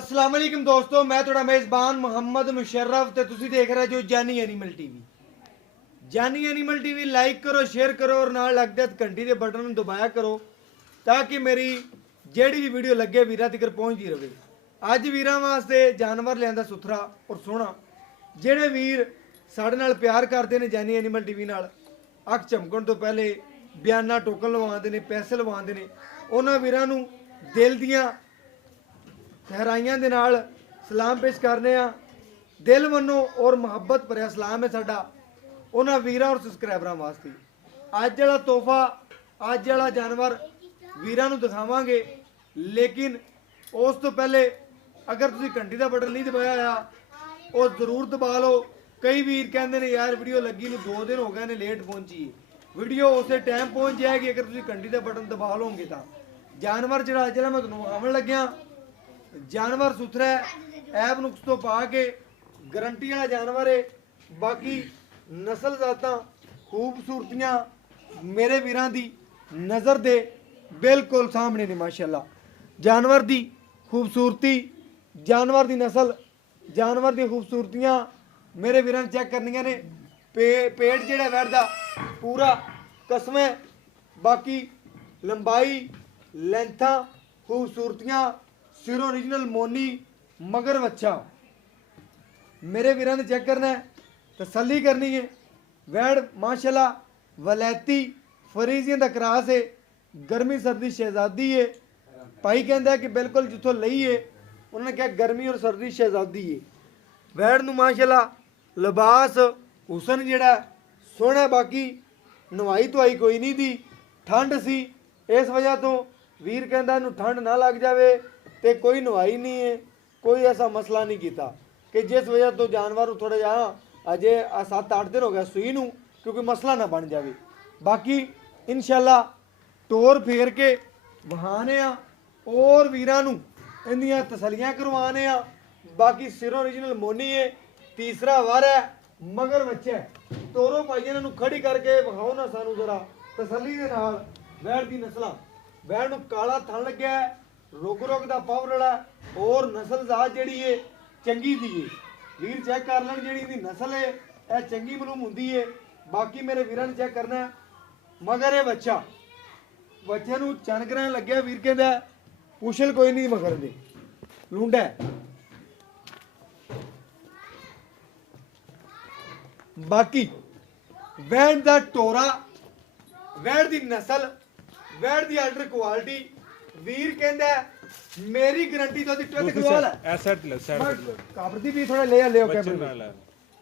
अस्सलाम वालेकुम दोस्तों, मैं थोड़ा मेज़बान मोहम्मद मुशर्रफ ते तुसी देख रहे जो जानी एनिमल टीवी। जानी एनिमल टीवी लाइक करो, शेयर करो और नाल लगदे घंटी दे बटन नूं दबाया करो ताकि मेरी जेड़ी भी वीडियो लगे वीरां तक पहुंचती रहे। अज वीरां वास्ते जानवर लियांदा सुथरा और सोहना। जेड़े वीर साडे नाल प्यार करते हैं जानी एनिमल टीवी नाल, अख झमकण तो पहले बयाना टोकन लवाते हैं, पैसे लवाते हैं, उन्हां वीरां नूं दिल दियां गहराइयां दे नाल सलाम पेश करने आ। दिल मनो और मुहब्बत भरिया सलाम है साडा उन्हां वीरां और सबसक्राइबरां वास्ते। अज वाला तोहफा, अज वाला जानवर वीरां नूं दिखावांगे, लेकिन उस तो पहले अगर तुसीं घंटी दा बटन नहीं दबाया होया वो जरूर दबा लो। कई वीर कहंदे ने यार वीडियो लगी नूं 2 दिन हो गए ने लेट पहुंची है। वीडियो उस टाइम पहुंच जाएगी अगर तुसीं घंटी दा बटन दबा लोगे तां। जानवर जिहड़ा अज मैं तुहानूं विखाउण लग्या, जानवर सुथरा है, ऐब नुक्स तो पा के गारंटी वाला जानवर है। बाकी नस्ल जातां खूबसूरतियां मेरे वीरां दी नज़र दे बिल्कुल सामने ने। माशाअल्लाह जानवर दी खूबसूरती, जानवर दी नस्ल, जानवर दी खूबसूरतियां मेरे वीरां चेक करनियां ने। पेट जेड़ा बैठदा पूरा कसम है। बाकी लंबाई, लेंथा, खूबसूरतियां, सिर ओरिजिनल मोनी मगर बच्चा मेरे वीरां ने चेक करना है, तसल्ली करनी है। वैड़ माशाल्लाह वलैती फरीजियन दा क्रास है, गर्मी सर्दी शहजादी है। भाई कहता है कि बिल्कुल जिथों लई है उन्होंने कहा गर्मी और सर्दी शहजादी है। वैड़ नूं माशाल्लाह लिबास हुसन जेड़ा सोहना। बाकी नवाई धुआई कोई नहीं दी, ठंड सी इस वजह तो वीर कहता इनू ठंड ना लग जाए तो कोई नवाई नहीं है, कोई ऐसा मसला नहीं किया कि जिस वजह तो जानवर थोड़ा जहा अजे 7-8 दिन हो गया सूई नूं, क्योंकि मसला ना बन जाए। बाकी इंशाल्लाह टोर फेर के बहाने आ और वीरां नूं इन्दियां तसलियां करवाने आ। बाकी सिर ओरिजिनल मोनी है, तीसरा वार है, मगर बच्चा है। तोरों भाई इन्हां खड़ी करके विखाओ ना सानू जरा तसली दे नाल। वैड़ दी नस्लां, वैड़ नूं काला थन लग्या है, रुग रुग दा पावर है और नस्ल जात जेड़ी है चंगी दी है। वीर चेक कर लैन जेड़ी इहदी नस्ल है यह चंगी मालूम हुंदी है। बाकी मेरे वीरां ने चेक करना है। मगर ये बच्चा, बच्चे नूं चन ग्रहण लग्या, वीर कहंदा पुछल कोई नहीं मगर दे लूंडा है। बाकी वैड़ दा टोरा, वैड़ दी नस्ल, वैड़ दी आर्डर क्वालिटी, वीर कहंदा मेरी गारंटी तो टिक खलवा ले काबरती भी थोड़ा ले लियो कैमरे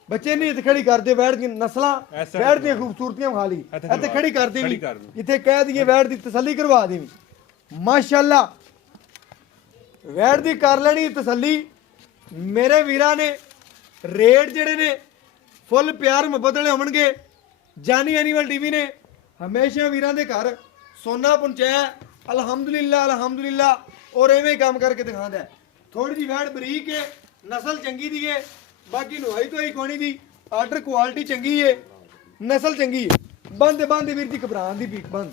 बच्चे नहीं इत्थे खड़ी कर दे। वैड़ दी नस्लां, वैड़ दी खूबसूरतियां खा ली इत्थे खड़ी कर दे, जिथे कह दिए वैड़ दी तसल्ली करवा देवी। माशाअल्लाह वैड़ दी कर लेनी तसल्ली। मेरे वीरां ने रेट जेड़े ने फुल प्यार मुहब्बत वाले होणगे। जानी एनिमल टीवी ने हमेशा वीरां दे घर सोना पहुंचाया अल्हम्दुलिल्लाह अल्हम्दुलिल्लाह और एवें काम करके दिखाता है। थोड़ी जी वैड़ बरीक है, नस्ल चंगी दी है, बाकी नुआई तो ही कोनी दी, आर्डर क्वालिटी चंगी है, नस्ल चंगी है। बंद बंद वीर दी घबरान दी पीक बंद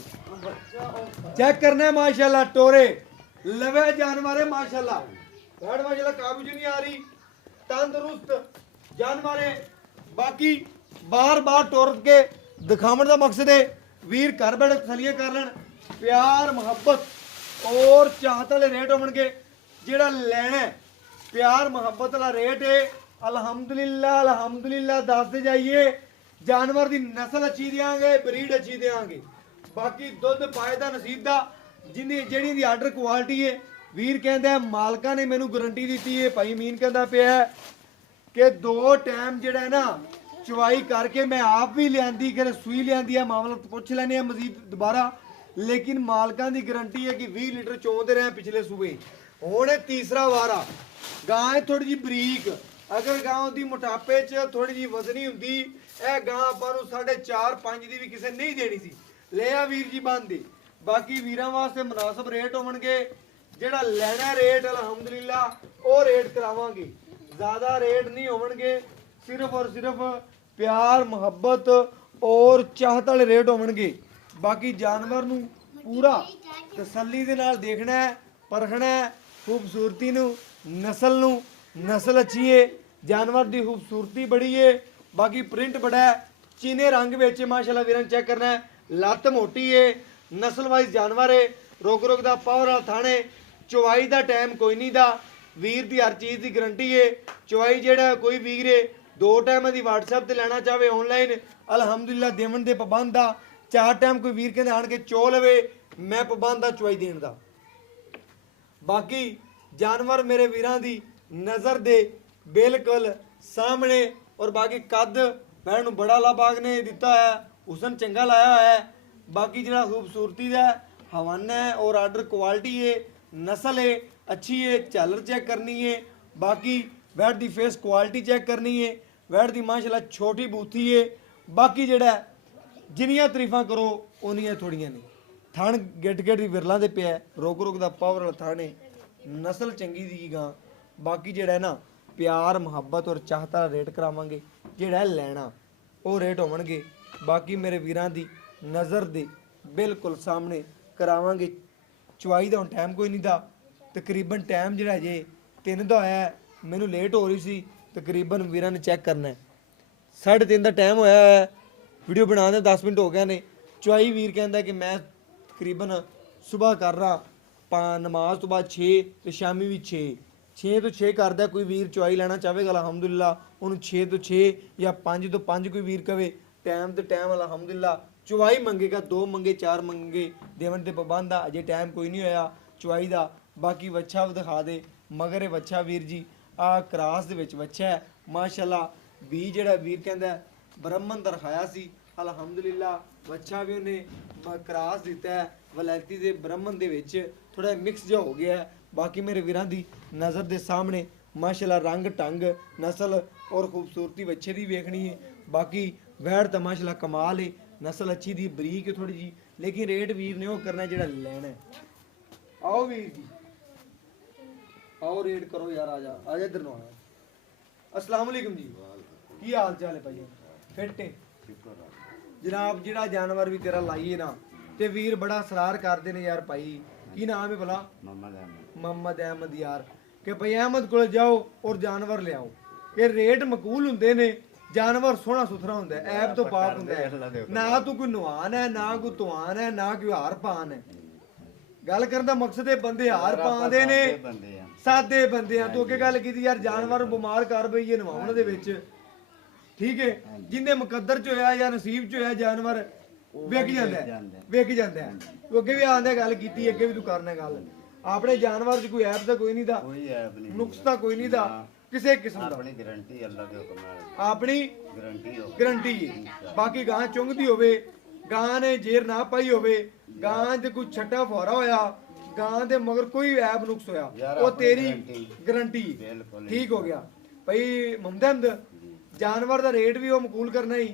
चेक करना है। माशाल्लाह टोरे लवे जानवर है माशाल्लाह। वैड़ माशाल्लाह काबू च नहीं आ रही, तंदुरुस्त जानवर है। बाकी बार बार टोर के दिखावन का मकसद है वीर घर बैठे तसलियां कर लें। प्यार मुहब्बत और चाहत वाले रेट होणगे। जेड़ा लेना है प्यार मुहब्बत वाला रेट है अल्हम्दुलिल्लाह अल्हम्दुलिल्लाह दसते जाइए। जानवर की नस्ल अच्छी देंगे, ब्रीड अच्छी देंगे। बाकी दुध पायदा नसीब दा जिन्नी जेड़ी दी आर्डर क्वालिटी है। वीर कहता है मालका ने मैनू गारंटी दी है। भाई मीन कहता पे है कि 2 टाइम जेड़ा है ना चवाई करके मैं आप भी लियांदी कि सूई लियांदी है, मामला पुछ लैने मजीद दोबारा, लेकिन मालकां दी गारंटी है कि 20 लीटर चोंदे रहे पिछले सूबे। हुण तीसरा वारा गां है थोड़ी जी बरीक, अगर गां दी मोटापे च थोड़ी जी वजनी हुंदी यह गां आपां नूं 4.5-5 दी भी किसे नहीं देनी सी। ले आ वीर जी बंद दे। बाकी वीरां वास्ते मुनासिब रेट होणगे। जेड़ा लेना रेट अल्हम्दुलिल्लाह वो रेट करावांगे, ज़्यादा रेट नहीं होणगे। सिर्फ और सिर्फ प्यार मुहब्बत और चाहत वाले रेट होणगे। बाकी जानवर नूं पूरा तसल्ली दे नाल देखना है, परखना है, खूबसूरती नूं ਨਸਲ ਨੂੰ ਨਸਲ ਅੱਛੀ ਏ, ਜਾਨਵਰ ਦੀ ਖੂਬਸੂਰਤੀ ਬੜੀ ਏ, ਬਾਕੀ ਪ੍ਰਿੰਟ ਬੜਾ ਹੈ, ਚੀਨੇ ਰੰਗ ਵਿੱਚ ਮਾਸ਼ਾਅੱਲਾ ਵੀਰਾਂ ਚੈੱਕ ਕਰਨਾ ਹੈ, ਲੱਤ ਮੋਟੀ ਏ, ਨਸਲ ਵਾਈਜ਼ ਜਾਨਵਰ ਏ, ਰੋਕ ਦਾ ਪਾਵਰ ਵਾਲਾ ਥਾਣੇ, ਚਵਾਈ ਦਾ ਟਾਈਮ ਕੋਈ ਨਹੀਂ ਦਾ, ਵੀਰ ਦੀ ਹਰ ਚੀਜ਼ ਦੀ ਗਰੰਟੀ ਏ। ਚਵਾਈ ਜਿਹੜਾ ਕੋਈ ਵੀਰ ਏ 2 ਟਾਈਮਾਂ ਦੀ WhatsApp ਤੇ ਲੈਣਾ ਚਾਹਵੇ ਆਨਲਾਈਨ ਅਲਹਮਦੁਲਿਲਾ ਦੇਵਨ ਦੇ ਪਾਬੰਦ ਦਾ, 4 ਟਾਈਮ ਕੋਈ ਵੀਰ ਕਹਿੰਦੇ ਆਣ ਕੇ ਚੋ ਲਵੇ, ਮੈਂ ਪਾਬੰਦ ਦਾ ਚਵਾਈ ਦੇਣ ਦਾ। ਬਾਕੀ ਜਾਨਵਰ ਮੇਰੇ ਵੀਰਾਂ ਦੀ ਨਜ਼ਰ ਦੇ ਬਿਲਕੁਲ ਸਾਹਮਣੇ, ਔਰ ਬਾਕੀ ਕੱਦ ਭੈਣ ਨੂੰ ਬੜਾ ਲਾਬਾਗ ਨੇ ਦਿੱਤਾ ਹੈ, ਹੁਸਨ ਚੰਗਾ ਲਾਇਆ ਹੋਇਆ ਹੈ। ਬਾਕੀ ਜਿਹੜਾ ਖੂਬਸੂਰਤੀ ਦਾ ਹਵਾਨਾ ਹੈ ਔਰ ਆਰਡਰ ਕੁਆਲਿਟੀ ਹੈ, ਨਸਲ ਹੈ अच्छी है, झालर चेक करनी है, बाकी वैट दी फेस क्वालिटी चेक करनी है, वैट दी माशाल्लाह छोटी बूथी है। बाकी जेड़ा जिन्नियां तारीफां करो उन्नियां थोड़ियां ने, थण गिट दी विरलां दे पिया, रोक दा पावर वाला थण है, नस्ल चंगी दी गां। बाकी जेड़ा है ना प्यार मुहब्बत और चाहता रेट करावांगे, जेड़ा लेना वो रेट होवणगे। बाकी मेरे वीरां दी नज़र दे बिल्कुल सामने करावांगे। चवाई दा हुण टाइम कोई नहीं दा, तकरीबन टाइम ਜਿਹੜਾ ਜੇ 3 ਦਾ ਹੋਇਆ, ਮੈਨੂੰ ਲੇਟ ਹੋ ਰਹੀ ਸੀ, ਤਕਰੀਬਨ ਵੀਰਾਂ ਨੇ ਚੈੱਕ ਕਰਨਾ ਹੈ 3:30 ਦਾ ਟਾਈਮ ਹੋਇਆ ਹੈ, ਵੀਡੀਓ ਬਣਾਉਂਦੇ 10 ਮਿੰਟ ਹੋ ਗਏ ਨੇ। ਚੁਆਈ ਵੀਰ ਕਹਿੰਦਾ ਕਿ ਮੈਂ ਤਕਰੀਬਨ ਸਵੇਰ ਕਰ ਰਹਾ ਨਮਾਜ਼ ਤੋਂ ਬਾਅਦ 6 ਤੇ ਸ਼ਾਮੀ ਵੀ 6 ਤੋਂ 6 ਕਰਦਾ। ਕੋਈ ਵੀਰ ਚੁਆਈ ਲੈਣਾ ਚਾਹੇਗਾ ਅਲਹਮਦੁਲਿਲਾ ਉਹਨੂੰ 6 ਤੋਂ 6 ਜਾਂ 5 ਤੋਂ 5 ਕੋਈ ਵੀਰ ਕਵੇ ਟਾਈਮ ਤੇ ਟਾਈਮ ਅਲਹਮਦੁਲਿਲਾ ਚੁਆਈ ਮੰਗੇਗਾ, 2 ਮੰਗੇ 4 ਮੰਗੇ ਦੇਵਨ ਦੇ ਪਾਬੰਦ ਆ, ਅਜੇ ਟਾਈਮ ਕੋਈ ਨਹੀਂ ਹੋਇਆ ਚੁਆਈ ਦਾ। बाकी वच्छा दिखा दे मगर ये वच्छा वीर जी आ क्रास दे विच वच्छा है माशाअल्लाह। भी जेड़ा वीर कहंदा ब्राह्मण दा रखाया सी अलहमदुलिल्लाह, वच्छा भी उन्हें क्रास दिता है वलैती दे ब्राह्मण दे विच थोड़ा मिक्स जो हो गया है। बाकी मेरे वीरां दी नज़र दे सामने माशाअल्लाह रंग टंग नस्ल और खूबसूरती वच्छे दी वेखनी है। बाकी वैड़ तो माशाअल्लाह कमाल है, नस्ल अच्छी दी बरीक है थोड़ी जी, लेकिन रेट वीर ने वो करना जेड़ा लेना है। आओ वीर जी आओ रेड करो यार, आजा इधर नो आया। अस्सलाम वालेकुम जी, की हाल चाल है भाई? फिट है जनाब। जिहड़ा जानवर भी तेरा लाइए ना ते वीर बड़ा सरार करते ने यार भाई, की नाम है भला? मोहम्मद अहमद यार कि भाई अहमद को जाओ और जानवर ले आओ, ये रेट मकबूल हुंदे ने, जानवर सोहना सुथरा हुंदा है, ऐब तो पाक हुंदा है, ना तो कोई नवान है ना कोई तुआन है ना कोई हार पान है। गल करन दा मकसद है बंदे हार पांदे ने, सादे बंदे आ। तो अगे गल कीती यार जानवर बिमार कर बईए नवाउण दे विच, ठीक है, जिंदे मुकद्दर च होया या नसीब च होया जानवर विक जांदा है। तो अगे भी आंदे गल कीती, अगे भी तू करना गल अपने जानवर च कोई ऐब दा कोई नहीं दा, नुक्स दा कोई नहीं दा, किसे किस्म दा, अपनी गारंटी अल्लाह दे हुक्म नाल, अपनी गारंटी बाकी गां चुंगदी होवे, गां ने जेर ना पाई होवे, गां ते कोई छट्टा फुआरा होया, गां दे मगर कोई ऐब नुक्स होया, वो तेरी गारंटी ठीक हो गया भाई। मुमदंद जानवर दा रेट भी वो मकबूल करना ही,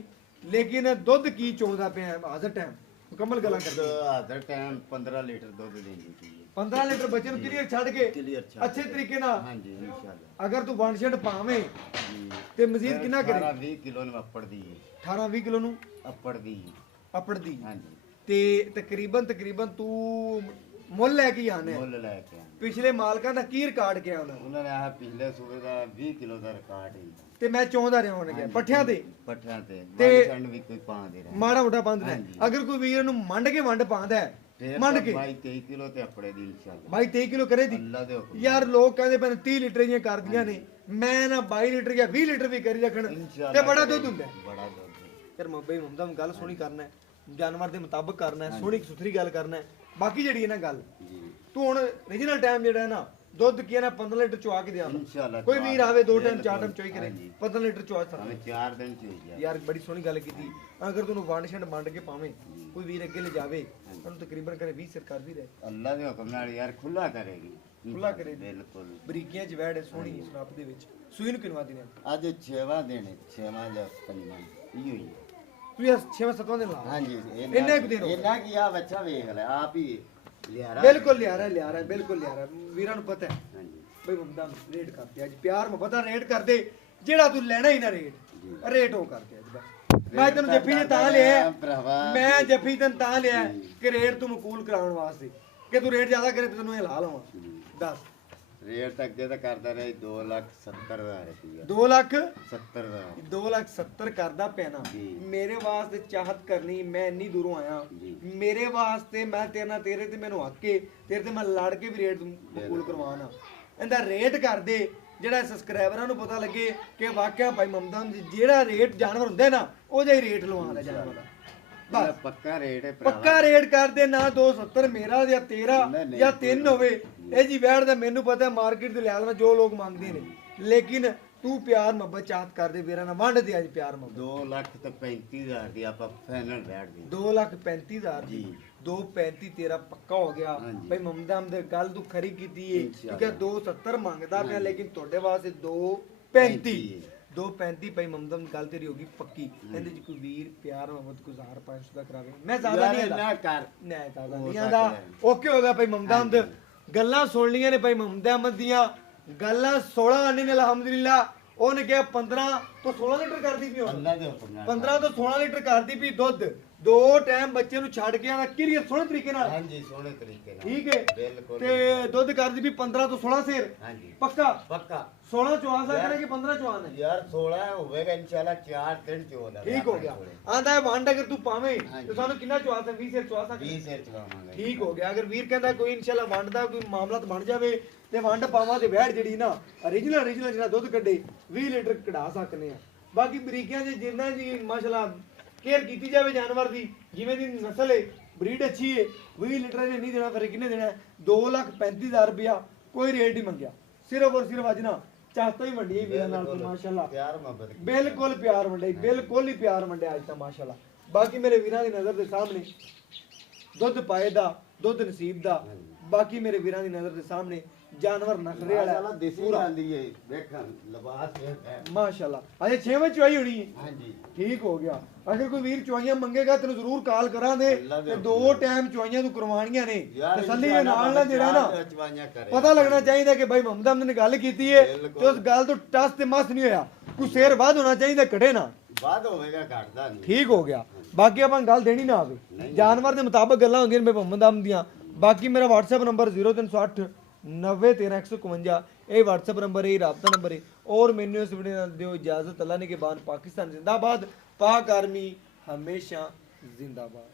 लेकिन दुध की चोंदा पे हाजर टाइम मुकम्मल गल्लां करदे हाजर टाइम 15 लीटर दुध देंदी पई 15 लीटर बच्चे ਨੂੰ क्लियर ਛੱਡ ਕੇ अच्छे तरीके ਨਾਲ। ਹਾਂਜੀ इंशाल्लाह अगर तू वन शेड पावे ਤੇ ਮਜ਼ੀਦ ਕਿੰਨਾ ਕਰੇ? 20 ਕਿਲੋ ਨੂੰ ਅੱਪੜ ਦੀ 18 20 ਕਿਲੋ ਨੂੰ ਅੱਪੜ ਦੀ ਹਾਂਜੀ। ਤੇ ਤਕਰੀਬਨ ਤੂੰ ਮੁੱਲ ਲੈ ਕੇ ਆਣਾ ਮੁੱਲ ਲੈ ਕੇ ਆਣਾ। ਪਿਛਲੇ ਮਾਲਕਾਂ ਦਾ ਕੀ ਰਿਕਾਰਡ ਕਿਹਾ ਉਹਨਾਂ ਨੇ ਆਹ ਪਿਛਲੇ ਸੂਬੇ ਦਾ 20 ਕਿਲੋ ਦਾ ਰਿਕਾਰਡ ਹੈ ਤੇ ਮੈਂ ਚਾਹੁੰਦਾ ਰਿਹਾ ਉਹਨੇ ਕਿਹਾ ਪੱਠਿਆਂ ਤੇ ਮੰਡ ਵੀ ਕੋਈ ਪਾਉਂਦੇ ਰਹੇ ਮਾੜਾ ਮੋਟਾ ਬੰਦ ਨੇ। ਅਗਰ ਕੋਈ ਵੀਰ ਨੂੰ ਮੰਡ ਕੇ ਪਾਉਂਦਾ ਹੈ ਮੰਡ ਕੇ 22 ਕਿਲੋ ਤੇ ਆਪਣੇ ਦੀ ਇਨਸ਼ਾਅੱਲਾ 22 ਕਿਲੋ ਕਰੇ ਦੀ ਅੱਲਾ ਦੇ ਹੁਕਮ। ਯਾਰ ਲੋਕ ਕਹਿੰਦੇ ਪਏ 30 ਲੀਟਰ ਦੀਆਂ ਕਰਦੀਆਂ ਨੇ, ਮੈਂ ਨਾ 22 ਲੀਟਰ ਜਾਂ 20 ਲੀਟਰ ਵੀ ਕਰੀ ਰੱਖਣ ਤੇ ਬੜਾ ਦੁੱਧ ਹੁੰਦਾ ਬੜਾ ਦੁੱਧ। ਯਾਰ ਮੱਬੇ ਮੁੰਡਾ ਨੂੰ ਗੱਲ ਸੋਹਣੀ ਕਰਨਾ ਹੈ, ਜਾਨਵਰ ਦੇ ਮੁਤਾਬਕ ਕਰਨਾ ਹੈ, ਸੋਹਣੀ ਸੁਥਰੀ ਗੱਲ ਕਰਨਾ ਹੈ। ਬਾਕੀ ਜਿਹੜੀ ਹੈ ਨਾ ਗੱਲ ਤੂੰ ਹੁਣ ਰੀਜਨਲ ਟਾਈਮ ਜਿਹੜਾ ਹੈ ਨਾ ਦੁੱਧ ਕੀ ਹੈ ਨਾ 15 ਲੀਟਰ ਚਵਾ ਕੇ ਦਿਆਂ ਇਨਸ਼ਾਅੱਲਾ। ਕੋਈ ਵੀਰ ਆਵੇ 2 ਟਾਈਮ 4 ਟਾਈਮ ਚੋਈ ਕਰੇ 15 ਲੀਟਰ ਚਵਾ ਸਕਦਾ। 4 ਦਿਨ ਚ ਹੋਈ ਯਾਰ ਬੜੀ ਸੋਹਣੀ ਗੱਲ ਕੀਤੀ। ਅਗਰ ਤੈਨੂੰ ਵੰਡ ਛੰਡ ਮੰਡ ਕੇ ਪਾਵੇਂ ਕੋਈ ਵੀਰ ਅੱਗੇ ਲੈ ਜਾਵੇ ਉਹਨੂੰ ਤਕਰੀਬਨ ਕਰੇ 20 ਸਰਕਾਰ ਵੀ ਰਹੇ ਅੱਲਾ ਦੇ ਹੁਕਮ ਨਾਲ ਯਾਰ ਖੁੱਲਾ ਕਰੇਗੀ, ਖੁੱਲਾ ਕਰੇ ਬਿਲਕੁਲ। ਬਰੀਕੀਆਂ ਚ ਵੈੜ ਸੋਹਣੀ ਸਨਾਪ ਦੇ ਵਿੱਚ ਸੂਈ ਨੂੰ ਕਿਨਵਾ ਦਿਨੇ ਅੱਜ 6ਵਾਂ ਦਿਨ 6ਵਾਂ ਜਾਂ 5ਵਾਂ ਇਹ ਹੋਈ ਤੂੰ ਯਾਰ 6ਵਾਂ 7ਵਾਂ ਦਿਨ ਲਾ। ਹਾਂਜੀ ਇੰਨੇ ਕੁ ਦਿਨ ਇਹਨਾਂ ਕੀ ਆ ਬੱਚਾ ਵੇਖ ਲੈ ਆਪ ਹੀ ਲਿਆਰਾ ਬਿਲਕੁਲ ਲਿਆਰਾ ਬਿਲਕੁਲ ਲਿਆਰਾ। ਵੀਰਾਂ ਨੂੰ ਪਤਾ ਹੈ ਹਾਂਜੀ ਬਈ ਮੁੰਡਾ ਰੇਟ ਕਰਦੇ ਅੱਜ ਪਿਆਰ ਮੁਹੱਬਤ ਦਾ ਰੇਟ ਕਰਦੇ, ਜਿਹੜਾ ਤੂੰ ਲੈਣਾ ਹੀ ਨਾ ਰੇਟ ਉਹ ਕਰਦੇ ਅੱਜ ਬਸ। ਮੈਂ ਤੈਨੂੰ ਜੱਫੀ ਨੇ ਤਾਂ ਲਿਆ, ਮੈਂ ਜੱਫੀ ਤੈਨੂੰ ਤਾਂ ਲਿਆ ਕਿ ਰੇਟ ਤੂੰ ਮਕਬੂਲ ਕਰਾਉਣ ਵਾਸਤੇ, ਕਿ ਤੂੰ ਰੇਟ ਜ਼ਿਆਦਾ ਕਰੇ ਤੇ ਤੈਨੂੰ ਇਹ ਲਾ ਲਵਾਂ। ਦੱਸ ਰੇਟ ਤਾਂ ਅੱਗੇ ਤਾਂ ਕਰਦਾ ਰਿਹਾ 2,70,000 ਰੁਪਇਆ 2 ਲੱਖ 70,000 2,70,000 ਕਰਦਾ ਪੈਣਾ ਜੀ। ਮੇਰੇ ਵਾਸਤੇ ਚਾਹਤ ਕਰਨੀ, ਮੈਂ ਇੰਨੀ ਦੂਰੋਂ ਆਇਆ ਜੀ। ਮੇਰੇ ਵਾਸਤੇ ਮੈਂ ਤੇਰੇ ਨਾਲ ਤੇਰੇ ਤੇ ਮੈਨੂੰ ਹੱਕ ਕੇ ਤੇਰੇ ਤੇ ਮੈਂ ਲੜ ਕੇ ਵੀ ਰੇਟ ਕਬੂਲ ਕਰਵਾਉਣਾ। ਇਹਦਾ ਰੇਟ ਕਰ ਦੇ ਜਿਹੜਾ ਸਬਸਕ੍ਰਾਈਬਰਾਂ ਨੂੰ ਪਤਾ ਲੱਗੇ ਕਿ ਵਾਕਿਆ ਭਾਈ ਮਮਦਮ ਜਿਹੜਾ ਰੇਟ ਜਾਨਵਰ ਹੁੰਦੇ ਨਾ ਉਹ ਜਿਹਾ ਹੀ ਰੇਟ ਲਵਾਉਂਦਾ ਜਾਨਵਰ ਦਾ। ਇਹਦਾ ਪੱਕਾ ਰੇਟ ਹੈ ਭਰਾਵਾ। ਪੱਕਾ ਰੇਟ ਕਰਦੇ ਨਾ 270 ਮੇਰਾ ਜਾਂ ਤੇਰਾ ਨਹੀਂ, ਜਾਂ 3 ਹੋਵੇ। ਇਹ ਜੀ ਵੈੜ ਦਾ ਮੈਨੂੰ ਪਤਾ ਮਾਰਕੀਟ ਦੇ ਲਿਹਾਜ਼ ਨਾਲ ਜੋ ਲੋਕ ਮੰਗਦੇ ਨੇ, ਲੇਕਿਨ ਤੂੰ ਪਿਆਰ ਮੁਹੱਬਤ ਚਾਹਤ ਕਰਦੇ ਵੀਰਾਂ ਨਾਲ ਵੰਡ ਦੇ ਅੱਜ ਪਿਆਰ ਮੁਹੱਬਤ। 2,35,000 ਦੀ ਆਪਾਂ ਫਾਈਨਲ ਬੈਠ ਗਏ 2,35,000 ਦੀ ਜੀ। 2,35 ਤੇਰਾ ਪੱਕਾ ਹੋ ਗਿਆ ਹਾਂਜੀ। ਭਾਈ ਮਮਦਮ ਦੇ ਗੱਲ ਤੂੰ ਖਰੀ ਕੀਤੀ ਏ ਠੀਕ ਹੈ। 270 ਮੰਗਦਾ ਪਿਆ ਲੇਕਿਨ ਤੁਹਾਡੇ ਵਾਸਤੇ 235 235 ਭਾਈ ਮਮਦਮ ਦੀ ਗੱਲ ਤੇਰੀ ਹੋ ਗਈ ਪੱਕੀ। ਇਹਦੇ ਚ ਕੋਈ ਵੀਰ ਪਿਆਰ ਮੁਹੱਬਤ ਗੁਜ਼ਾਰ 500 ਦਾ ਕਰਾਵੇ ਮੈਂ ਜ਼ਿਆਦਾ ਨਹੀਂ ਯਾਰ ਆਦਾ ਨਾ ਕਰ ਨਹੀਂ ਜ਼ਿਆਦਾ ਹੋ ਨਹੀਂ ਆਦਾ। ਸਕਦਾ। ਓਕੇ ਹੋ ਗਿਆ ਭਾਈ ਮਮਦਮ ਦੇ ਗੱਲਾਂ ਸੁਣ ਲੀਆਂ ਨੇ ਭਾਈ ਮਮਦਮ ਦੀਆਂ ਗੱਲਾਂ 16 ਆਨੇ ਨੇ ਅਲਹਮਦੁਲਿਲਾ। ਉਹਨੇ ਕਿਹਾ 15 ਤੋਂ 16 ਲੀਟਰ ਕਰਦੀ ਪਈ ਹੁਣ ਅੱਲਾ ਦੇ ਹੁਕਮ ਨਾਲ 15 ਤੋਂ 16 ਲੀਟਰ ਕਰਦੀ ਪਈ ਦੁੱਧ। ਦੋ ਟਾਈਮ ਬੱਚੇ ਨੂੰ ਛੱਡ ਕੇ ਆਣਾ ਕਿਰੀਅਰ ਸੋਹਣੇ ਤਰੀਕੇ ਨਾਲ ਹਾਂਜੀ ਸੋਹਣੇ ਤਰੀਕੇ ਨਾਲ ਠੀਕ ਹੈ। ਬਿਲਕੁਲ ਤੇ ਦੁੱਧ ਕਰਦੀ ਵੀ 15 ਤੋਂ 16 ਸੇਰ ਹਾਂਜੀ ਪੱਕਾ। ਪੱਕਾ 16 ਚੁਆਨ ਦਾ ਕਰੇ ਕਿ 15 ਚੁਆਨ ਹੈ ਯਾਰ 16 ਹੋਵੇਗਾ ਇਨਸ਼ਾਅੱਲਾ 4 ਦਿਨ ਚ ਹੋਦਾ ਠੀਕ ਹੋ ਗਿਆ। ਆਂਦਾ ਹੈ ਵੰਡ ਅਗਰ ਤੂੰ ਪਾਵੇਂ ਹਾਂਜੀ। ਤੇ ਸਾਨੂੰ ਕਿੰਨਾ ਚੁਆ ਸਕ 20 ਸੇਰ ਚੁਆ ਸਕ 20 ਸਿਰ ਚਲਾਵਾਂਗੇ ਠੀਕ ਹੋ ਗਿਆ। ਅਗਰ ਵੀਰ ਕਹਿੰਦਾ ਕੋਈ ਇਨਸ਼ਾਅੱਲਾ ਵੰਡ ਦਾ ਕੋਈ ਮਾਮਲਾ ਤਾਂ ਬਣ ਜਾਵੇ ਤੇ ਵੰਡ ਪਾਵਾਂ ਤੇ ਵਹਿੜ ਜਿਹੜੀ ਨਾ origignal ਜਿਹੜਾ ਦੁੱਧ ਕੱਢੇ 20 ਲੀਟਰ ਕਢਾ ਸਕਨੇ ਆ। ਬਾਕੀ ਬਰੀਕੀਆਂ ਦੇ ਜਿੰਨਾ ਜੀ ਮਾਸ਼ਾਅੱਲਾ ਕੇਅਰ ਕੀਤੀ ਜਾਵੇ ਜਾਨਵਰ ਦੀ ਜਿਵੇਂ ਦੀ ਨਸਲ ਹੈ ਬਰੀਡ ਅੱਛੀ ਹੈ 20 ਲੀਟਰ ਨੇ ਨਹੀਂ ਦੇਣਾ ਫਿਰ ਕਿੰਨੇ ਦੇਣਾ 2,35,000 ਰੁਪਇਆ ਕੋਈ ਰੇਟ ਨਹੀਂ ਮੰਗਿਆ। ਸਿਰਫ ਔਰ ਸਿਰਫ ਅੱਜ ਨਾ ਚਾਹਤਾ ਹੀ ਵੰਡੀ ਵੀਰਾਂ ਨਾਲ ਤੇ ਮਾਸ਼ਾਅੱਲਾ ਪਿਆਰ ਮੁਹੱਬਤ ਕੀਤੀ। ਬਿਲਕੁਲ ਪਿਆਰ ਵੰਡੇ ਬਿਲਕੁਲ ਹੀ ਪਿਆਰ ਵੰਡਿਆ ਅੱਜ ਤਾਂ ਮਾਸ਼ਾਅੱਲਾ। ਬਾਕੀ ਮੇਰੇ ਵੀਰਾਂ ਦੀ ਨਜ਼ਰ ਦੇ ਸਾਹਮਣੇ ਦੁੱਧ ਪਾਏ ਦਾ ਦੁੱਧ ਨਸੀਬ ਦਾ ਬਾਕੀ ਮੇਰੇ ਵੀਰਾਂ ਦੀ ਨਜ਼ਰ ਦੇ ਸਾਹਮਣੇ ਜਾਨਵਰ ਨਖਰੇ ਵਾਲਾ ਮਾਸ਼ਾਅੱਲਾ ਦੇਸੀ ਗਾਂਦੀ ਹੈ ਵੇਖਣ ਲਿਬਾਸ ਹੈ ਮਾਸ਼ਾਅੱਲਾ। ਅਜੇ 6ਵੇਂ ਚੁਆਈ ਹੋਣੀ ਹੈ ਹਾਂਜੀ ਠੀਕ ਹੋ ਗਿਆ। ਅਗਰ ਕੋਈ ਵੀਰ ਚੁਆਈਆਂ ਮੰਗੇਗਾ ਤੈਨੂੰ ਜ਼ਰੂਰ ਕਾਲ ਕਰਾਂਗੇ ਤੇ 2 ਟਾਈਮ ਚੁਆਈਆਂ ਤੂੰ ਕਰਵਾਉਣੀਆਂ ਨੇ ਤਸੱਲੀ ਦੇ ਨਾਲ ਨਾ ਜਿਹੜਾ ਨਾ ਚਵਾਈਆਂ ਕਰੇ ਪਤਾ ਲੱਗਣਾ ਚਾਹੀਦਾ ਕਿ ਭਾਈ ਮੁਹੰਮਦ ਅਹਿਮਦ ਨੇ ਗੱਲ ਕੀਤੀ ਹੈ ਤੇ ਉਸ ਗੱਲ ਤੋਂ ਟਸ ਤੇ ਮਸ ਨਹੀਂ ਹੋਇਆ। ਕੋਈ ਸ਼ੇਰ ਵੱਧ ਹੋਣਾ ਚਾਹੀਦਾ ਘਟੇ ਨਾ ਬਾਅਦ ਹੋਵੇਗਾ ਘਟਦਾ ਨਹੀਂ ਠੀਕ ਹੋ ਗਿਆ। ਬਾਕੀ ਆਪਾਂ ਗੱਲ ਦੇਣੀ ਨਾ ਆਵੇ ਜਾਨਵਰ ਦੇ ਮੁਤਾਬਕ ਗੱਲਾਂ ਹੁੰਦੀਆਂ ਨੇ ਭਾਈ ਮੁਹੰਮਦ ਅਹਿਮਦ ਦੀਆਂ। ਬਾਕੀ ਮੇਰਾ WhatsApp ਨੰਬਰ 0308 901351 ਇਹ WhatsApp ਨੰबर है राब्ता नंबर है। और मैंने इस वीडियो दियो इजाजत। अल्लाह ने के बाद पाकिस्तान जिंदाबाद पाक आर्मी हमेशा जिंदाबाद।